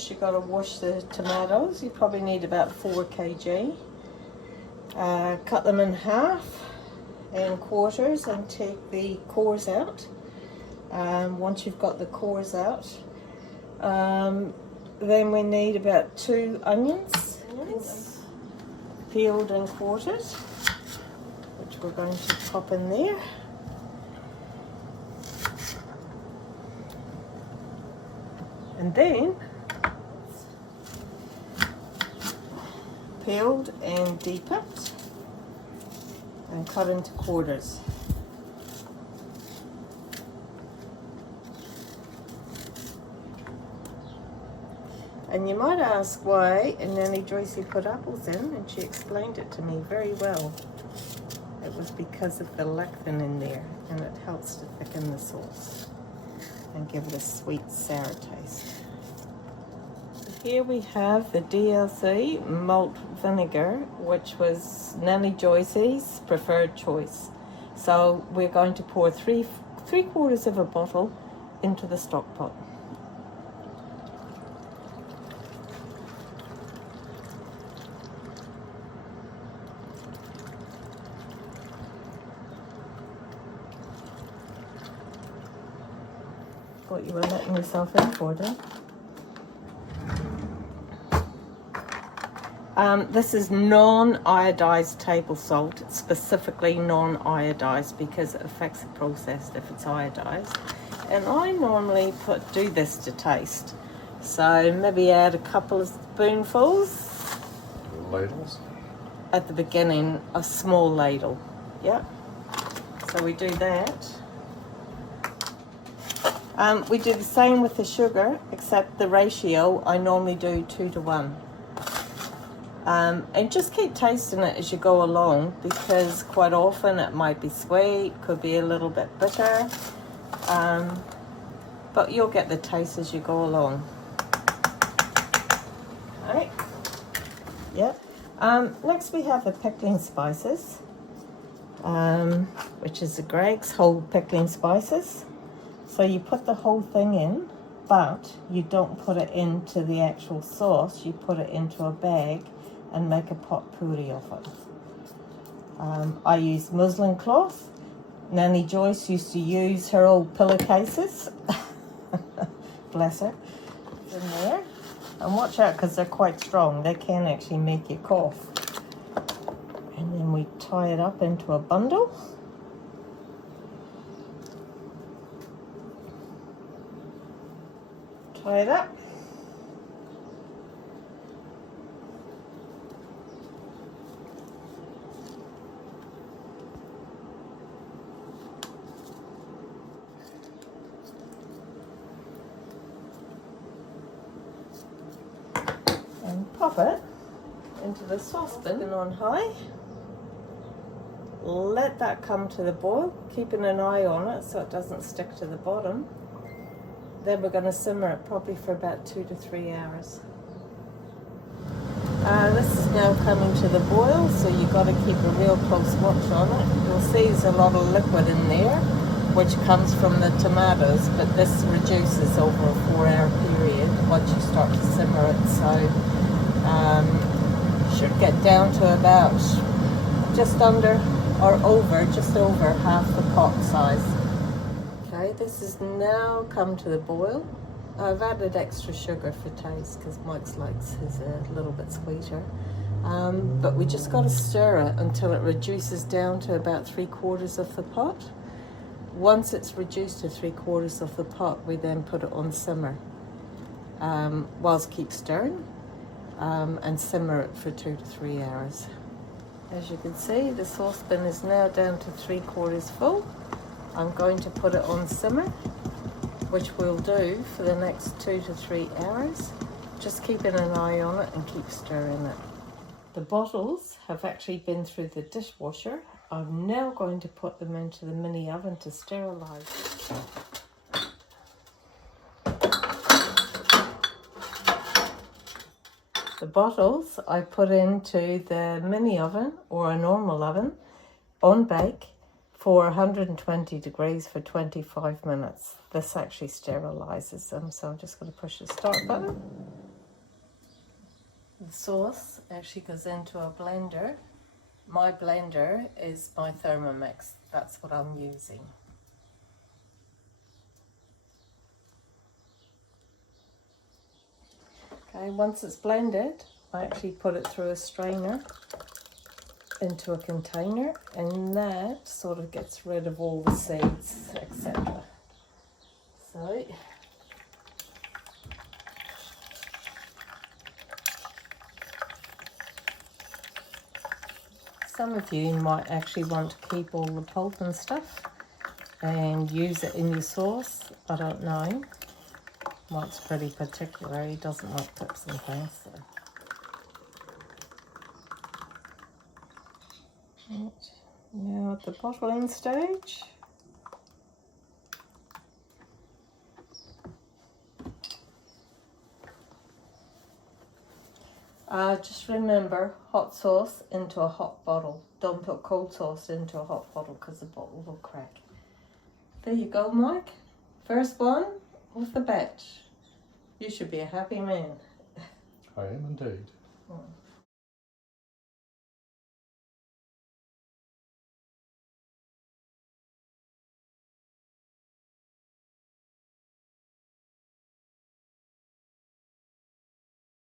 first you've got to wash the tomatoes. You probably need about 4 kg. Cut them in half and quarters and take the cores out. Once you've got the cores out, then we need about 2 onions, peeled and quartered, which we're going to pop in there. And then peeled and depipped and cut into quarters. And you might ask why Nanny Joycey put apples in, and she explained it to me very well. It was because of the lecithin in there, and it helps to thicken the sauce and give it a sweet, sour taste. Here we have the DLC malt vinegar, which was Nanny Joycey's preferred choice. So we're going to pour three quarters of a bottle into the stock pot. What you were letting yourself in for, then? This is non-iodized table salt. It's specifically non-iodized because it affects the process if it's iodized. And I normally do this to taste. So maybe add a couple of spoonfuls. Ladles? At the beginning, a small ladle. Yeah. So we do that. We do the same with the sugar, except the ratio I normally do 2 to 1. And just keep tasting it as you go along, because quite often it might be sweet, could be a little bit bitter, but you'll get the taste as you go along. Alright. Yep. Next we have the pickling spices, which is the Greg's whole pickling spices. So you put the whole thing in, but you don't put it into the actual sauce. You put it into a bag and make a pot pourri of it. I use muslin cloth. Nanny Joyce used to use her old pillowcases. Bless her. In there. And watch out, because they're quite strong. They can actually make you cough. And then we tie it up into a bundle. Tie it up. And pop it into the saucepan on high. Let that come to the boil, keeping an eye on it so it doesn't stick to the bottom. Then we're going to simmer it probably for about 2 to 3 hours. This is now coming to the boil, so you've got to keep a real close watch on it. You'll see there's a lot of liquid in there, which comes from the tomatoes, but this reduces over a 4-hour period once you start to simmer it. So should get down to about just under or over, just over half the pot size. Okay, this has now come to the boil. I've added extra sugar for taste because Mike's likes his a little bit sweeter. But we just got to stir it until it reduces down to about 3/4 of the pot. Once it's reduced to 3/4 of the pot, we then put it on simmer. Whilst keep stirring and simmer it for 2 to 3 hours. As you can see, the saucepan is now down to 3/4 full. I'm going to put it on simmer, which we'll do for the next 2 to 3 hours. Just keeping an eye on it and keep stirring it. The bottles have actually been through the dishwasher. I'm now going to put them into the mini oven to sterilize. The bottles I put into the mini oven or a normal oven on bake for 120 degrees for 25 minutes. This actually sterilizes them, so I'm just going to push the start button. The sauce actually goes into a blender. My blender is my Thermomix. That's what I'm using. Okay, once it's blended, I actually put it through a strainer into a container, and that sort of gets rid of all the seeds, etc. So some of you might actually want to keep all the pulp and stuff and use it in your sauce. I don't know. Mike's pretty particular. He doesn't like pips and things. So. Right. Now at the bottling stage. Just remember, hot sauce into a hot bottle. Don't put cold sauce into a hot bottle because the bottle will crack. There you go, Mike. First one with the batch. You should be a happy man. I am indeed. Mm.